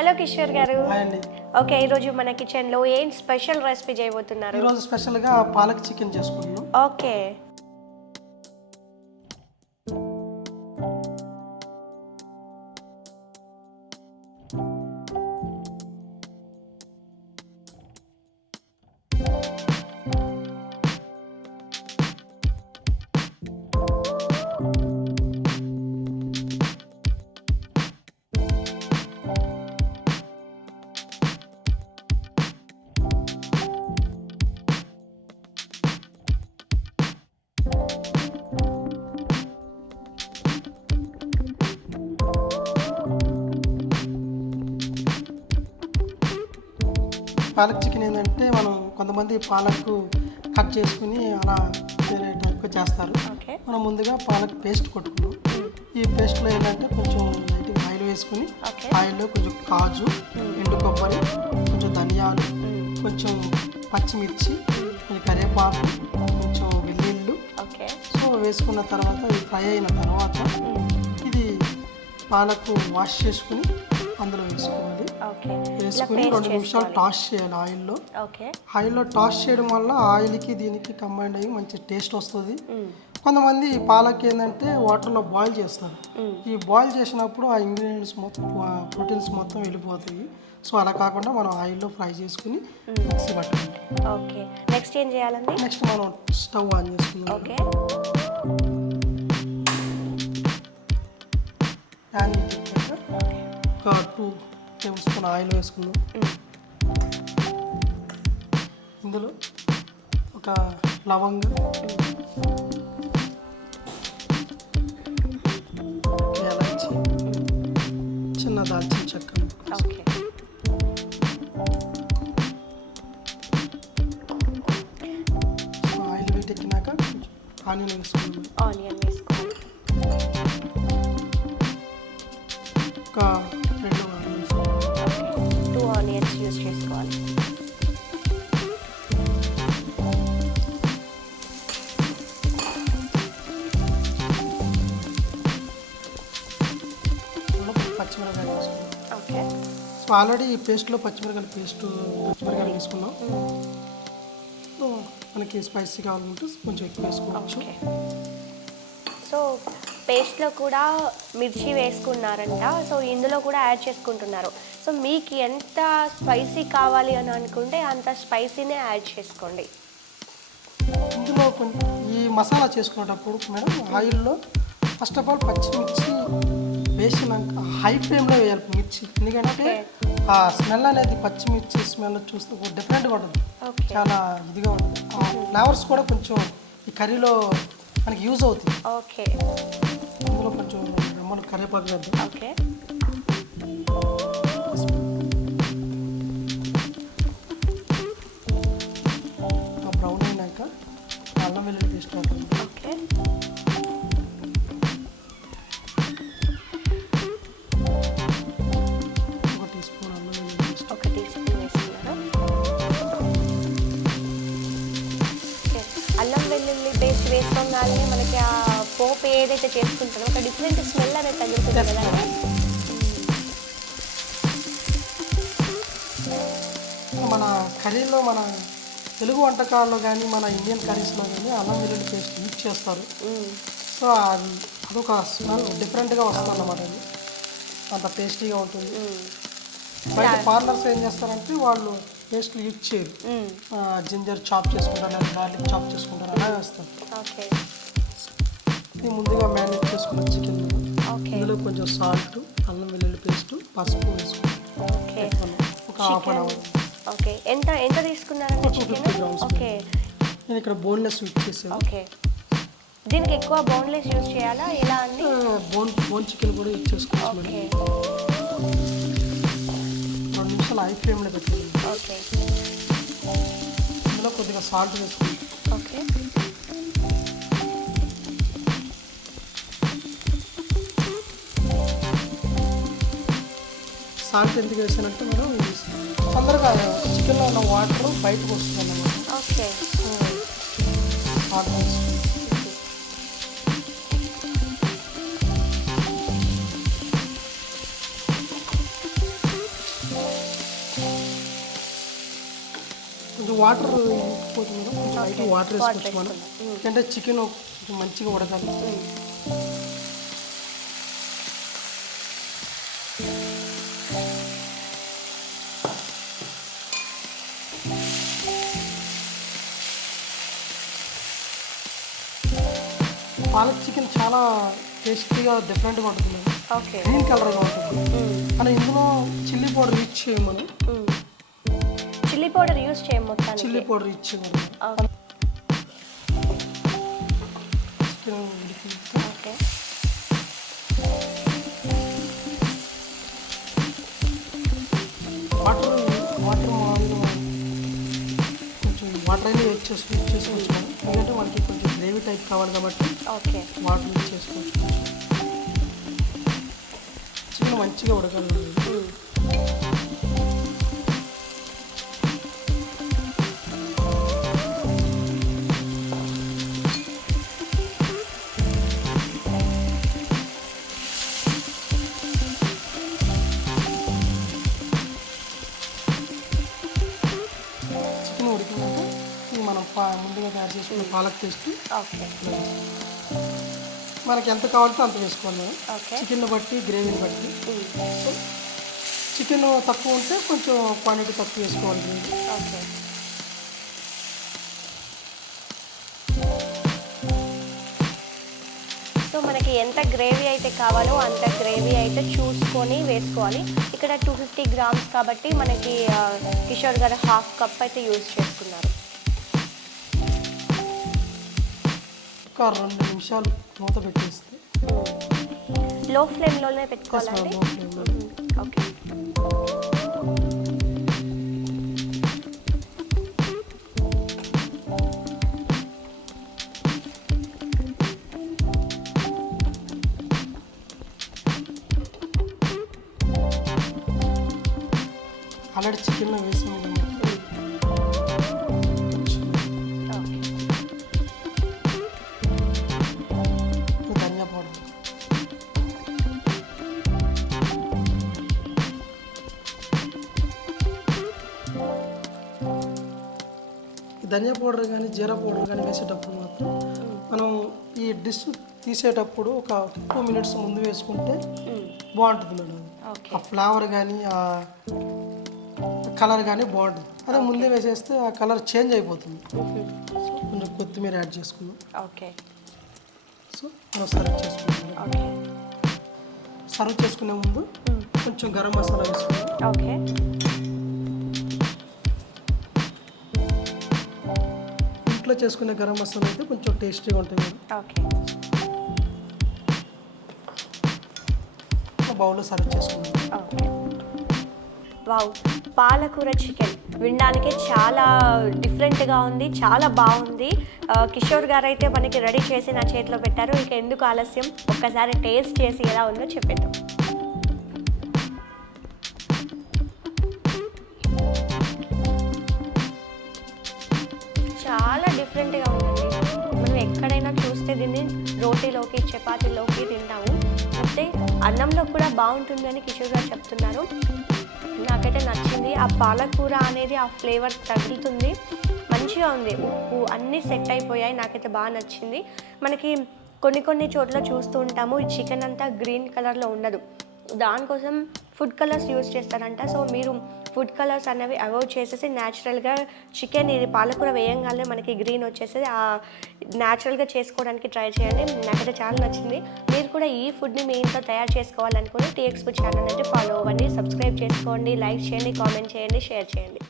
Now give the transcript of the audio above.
Hello Kishore గారు. Hi అండి. Okay, ఈరోజు మన కిచెన్లో ఏం స్పెషల్ రెసిపీ చేయబోతున్నారు? ఈరోజు స్పెషల్గా పాలక్ చికెన్ చేసుకుంటున్నాం. ఓకే, పాలక్ చికెన్ ఏంటంటే మనం కొంతమంది పాలక్ కట్ చేసుకుని అలా వేరే టైప్గా చేస్తారు. ఓకే, మనం ముందుగా పాలక్ పేస్ట్ కొట్టుకున్నాం. ఈ పేస్ట్లో ఏంటంటే కొంచెం లైట్గా ఆయిల్ వేసుకుని ఆయిల్లో కొంచెం కాజు, ఎండు కొబ్బరి, కొంచెం ధనియాలు, కొంచెం పచ్చిమిర్చి, కొంచెం కరివేపాకు, కొంచెం వెల్లుల్లి ఓకే. సో వేసుకున్న తర్వాత ఇది ఫ్రై అయిన తర్వాత ఇది పాలకు వాష్ చేసుకుని అందులో వేసుకోవాలి. ఓకే, వేసుకుని 2 నిమిషాలు టాస్ చేయాలి ఆయిల్లో. ఓకే, ఆయిల్లో టాస్ చేయడం వల్ల ఆయిల్కి దీనికి కంబైండ్ అయ్యి మంచి టేస్ట్ వస్తుంది. కొంతమంది పాలక్ ఏంటంటే వాటర్లో బాయిల్ చేస్తారు. ఈ బాయిల్ చేసినప్పుడు ఆ ఇంగ్రీడియంట్స్ మొత్తం ప్రోటీన్స్ మొత్తం వెళ్ళిపోతాయి. సో అలా కాకుండా మనం ఆయిల్లో ఫ్రై చేసుకుని మిక్సీ పట్టాలి. ఓకే, నెక్స్ట్ ఏం చేయాలండి? నెక్స్ట్ మనం స్టవ్ ఆన్ చేసుకున్నాం. ఓకే, ప్యాన్ ఒక 2 టేబుల్ స్పూన్ ఆయిల్ వేసుకున్నాం. ఇందులో ఒక లవంగం, ఇలాచి, చిన్న దాల్చిన చెక్క. ఓకే, ఆయిల్ వీటెక్కినాక ఆనియన్ వేసుకున్నాం. ఆనియన్ వేసుకోవాలి. ఒక 2 ఆనియన్స్. ఓకే, 2 ఆనియన్స్ యూజ్ చేసుకోవాలి. పచ్చిమిరపకాయలు వేసుకున్నాం. ఓకే, సో ఆల్రెడీ ఈ పేస్ట్లో పచ్చిమిరపకాయలు వేసుకున్నాం. సో మనకి స్పైసీ కావాలంటే కొంచెం ఎక్కువ వేసుకోవచ్చు. ఓకే. సో పేస్ట్లో కూడా మిర్చి వేసుకున్నారంట, సో ఇందులో కూడా యాడ్ చేసుకుంటున్నారు. సో మీకు ఎంత స్పైసీ కావాలి అని అనుకుంటే అంత స్పైసీనే యాడ్ చేసుకోండి. ఇందులో కొంచెం ఈ మసాలా చేసుకునేటప్పుడు మేడం ఆయిల్లో ఫస్ట్ ఆఫ్ ఆల్ పచ్చిమిర్చి వేసినాక హై ఫ్లేమ్లో వేయాలి మిర్చి. ఎందుకంటే ఆ స్మెల్ అనేది పచ్చిమిర్చి స్మెల్ చూస్తే డిఫరెంట్గా ఉంటుంది, చాలా ఇదిగా ఉంటుంది. ఆ ఫ్లేవర్స్ కూడా కొంచెం ఈ కర్రీలో మనకి యూజ్ అవుతుంది. ఓకే, ఇందులో కొంచెం రెమ్మలు కరివేపాకు వేద్దాం. ఓకే, బ్రౌన్ అయినాక అల్లం వెల్లుల్లి పేస్ట్ అవుతుంది. ఓకే, ఒక 1 టీ స్పూన్ అల్లం వెల్లుల్లి పేస్ట్. 1 టీ స్పూన్ వేసుకున్నారు. ఓకే, అల్లం వెల్లుల్లి పేస్ట్ వేసుకోగానే మనకి ఆ పోపు ఏదైతే చేసుకుంటామో ఒక డిఫరెంట్ స్మెల్ అనేది తగ్గుతుంది కదండి. మన కర్రీలో మన తెలుగు వంటకాల్లో కానీ మన ఇండియన్ కర్రీస్లో కానీ అల్లం వెల్లుల్లి పేస్ట్ యూజ్ చేస్తారు. సో అదొక స్మెల్ డిఫరెంట్గా వస్తుంది అన్నమాట. అది అంత టేస్టీగా ఉంటుంది. బయట పార్లర్స్ ఏం చేస్తారంటే వాళ్ళు పేస్ట్లు యూజ్ చేయరు. జింజర్ చాప్ చేసుకుంటారు, లేదా గార్లిక్ చాప్ చేసుకుంటారు, అలా వేస్తారు. ఓకే, ఇది ముందుగా మ్యారినేట్ చేసుకున్న చికెన్. ఓకే, ఇందులో కొంచెం సాల్ట్, అల్లం వెల్లుల్లి పేస్ట్, పసుపు వేసుకుంటాం. ఓకే, ఒక హాఫ్ అన్ అవర్. ఓకే. ఎంత ఎంత తీసుకున్నారండి చికెన్? 250 grams. ఓకే, నేను ఇక్కడ బోన్లెస్ యూజ్ చేసాను. ఓకే. దీనికి ఎక్కువ బోన్లెస్ యూజ్ చేయాలా ఎలా అండి? బోన్ చికెన్ కూడా యూజ్ చేసుకోవచ్చు మేడం. ఓకే, 2 నిమిషాలు హై ఫ్లేమ్లో పెట్టాలి. ఓకే, ఇందులో కొద్దిగా సాల్ట్ వేసుకుంటాం. ఓకే, సాల్ట్ ఎందుకు వేసానంటే మేడం ఇది తొందరగా చికెన్లో ఉన్న వాటర్ బయటకు వస్తుంది అన్నమాట. ఓకే, సాల్ట్ వేసుకుంటాం. వాటర్ పోతుంది కదా, కొంచెం లైట్ వాటర్ వేసుకోవచ్చు మనం. అంటే చికెన్ మంచిగా ఉడకాలి. పాలక్ చికెన్ చాలా టేస్టీగా డిఫరెంట్గా ఉంటుంది, ఓకే. గ్రీన్ కలర్గా ఉంటుంది. కానీ ఇందులో చిల్లీ పౌడర్ యూజ్ చేయము మనం. చిల్లీ పౌడర్ యూజ్ చేయము మొత్తానికి. చిల్లీ పౌడర్ యూజ్ చేయము. ఓకే. వాటర్ మామూలుగా కొంచెం వాటర్ అయినా యూజ్ చేసుకోవచ్చు. ఎందుకంటే మనకి కొంచెం గ్రేవీ టైప్ కావాలి కాబట్టి ఓకే, వాటర్ యూజ్ చేసుకోవచ్చు. చికెన్ మంచిగా ఉడకాలి. చికెన్ ఉడికినాక ఇది మనం ముందుగా తయారు చేసుకున్న పాలక్ పేస్ట్ ఓకే, మనకి ఎంత కావాలంటే అంత వేసుకోవాలి మనం. ఓకే. చికెన్ బట్టి గ్రేవీని బట్టి. చికెన్ తక్కువ ఉంటే కొంచెం క్వాంటిటీ తక్కువ వేసుకోవాలి గ్రేవీ. ఓకే. సో మనకి ఎంత గ్రేవీ అయితే కావాలో అంత గ్రేవీ అయితే చూసుకొని వేసుకోవాలి. ఇక్కడ 250 గ్రామ్స్ కాబట్టి మనకి కిషోర్ గారు హాఫ్ కప్ అయితే యూజ్ చేసుకున్నారు. ఒక 2 నిమిషాలు మూత పెట్టేస్తే. లో ఫ్లేమ్లోనే పెట్టుకోవాలండి. లో ఫ్లేమ్లో. ఓకే. ఆల్రెడీ చికెన్ వేసాము కాబట్టి ధనియా పౌడర్. ధనియా పౌడర్ కానీ జీరా పౌడర్ కానీ వేసేటప్పుడు మాత్రం మనం ఈ డిష్ తీసేటప్పుడు ఒక 2 మినిట్స్ ముందు వేసుకుంటే బాగుంటుంది మేడం. ఆ ఫ్లేవర్ కానీ ఆ కలర్ కానీ బాగుంటుంది. అదే ముందే వేసేస్తే ఆ కలర్ చేంజ్ అయిపోతుంది. కొంచెం కొత్తిమీర యాడ్ చేసుకున్నాం. ఓకే. సో మనం సర్వ్ చేసుకుంటాం. ఓకే. సర్వ్ చేసుకునే ముందు కొంచెం గరం మసాలా వేసుకున్నాం. ఓకే. ఇంట్లో చేసుకునే గరం మసాలా అయితే కొంచెం టేస్టీగా ఉంటుంది మేడం. ఓకే. బౌల్లో సర్వ్ చేసుకున్నాం. ఓకే. వావ్, పాలకూర చికెన్ వినడానికి చాలా డిఫరెంట్గా ఉంది, చాలా బాగుంది. కిషోర్ గారు అయితే మనకి రెడీ చేసి నా చేతిలో పెట్టారు. ఇక ఎందుకు ఆలస్యం, ఒక్కసారి టేస్ట్ చేసి ఎలా ఉందో చెప్పేద్దాం. చాలా డిఫరెంట్గా ఉందండి. మనం ఎక్కడైనా చూస్తే దీన్ని రోటీలోకి చపాతీలోకి తింటాము, అయితే అన్నంలో కూడా బాగుంటుందని కిషోర్ గారు చెప్తున్నారు. నాకైతే నచ్చింది. ఆ పాలకూర అనేది ఆ ఫ్లేవర్ తగులుతుంది, మంచిగా ఉంది. ఉప్పు అన్నీ సెట్ అయిపోయాయి. నాకైతే బాగా నచ్చింది. మనకి కొన్ని చోట్ల చూస్తూ ఉంటాము ఈ చికెన్ అంతా గ్రీన్ కలర్లో ఉండదు, దానికోసం ఫుడ్ కలర్స్ యూజ్ చేస్తారంట. సో మీరు ఫుడ్ కలర్స్ అనేవి అవాయిడ్ చేసేసి న్యాచురల్గా చికెన్ ఇది పాలకూర వేయంగానే మనకి గ్రీన్ వచ్చేసి ఆ న్యాచురల్గా చేసుకోవడానికి ట్రై చేయండి. నాకైతే చాలా నచ్చింది. మీరు కూడా ఈ ఫుడ్ని మీ ఇంట్లో తయారు చేసుకోవాలనుకుని టీఎక్స్ ఫుడ్ ఛానల్ అయితే ఫాలో అవ్వండి, సబ్స్క్రైబ్ చేసుకోండి, లైక్ చేయండి, కామెంట్ చేయండి, షేర్ చేయండి.